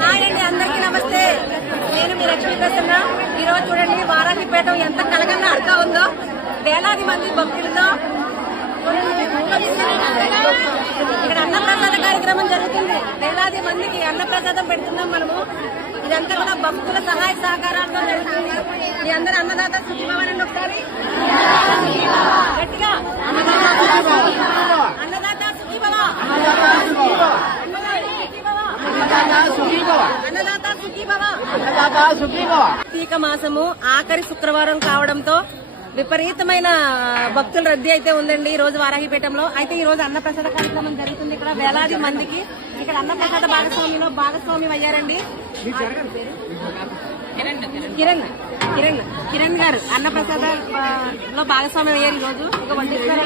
Hi అండి, అందరికీ నమస్తే. నేను మీ లక్ష్మీ ప్రసన్న. ఈ రోజు చూడండి వారాహిపేట ఎంత కలగన్న అర్థం ఉందో, వేలాది మంది భక్తులతో ఇక్కడ అన్నప్రసాద కార్యక్రమం జరుగుతుంది. వేలాది మందికి అన్నప్రసాదం పెడుతున్నాం మనము. ఇదంతా కూడా భక్తుల సహాయ సహకారాలతో జరుగుతుంది. మీ అందరూ అన్నదాత సుఖీభవనండి ఒకసారి గట్టిగా. అన్నదాత సుఖీభవ, అన్నదాత సుఖీభవ. కార్తీక మాసము ఆఖరి శుక్రవారం కావడంతో విపరీతమైన భక్తుల రద్దీ అయితే ఉందండి ఈ రోజు వారాహిపేటంలో. అయితే ఈ రోజు అన్నప్రసాద కార్యక్రమం జరుగుతుంది. ఇక్కడ వేలాది మందికి ఇక్కడ అన్నప్రసాద భాగస్వామ్యం అయ్యారండి. కిరణ్ గారు అన్నప్రసాద లో భాగస్వామ్యం అయ్యారు ఈ రోజు. ఇక వడ్డీశ్వర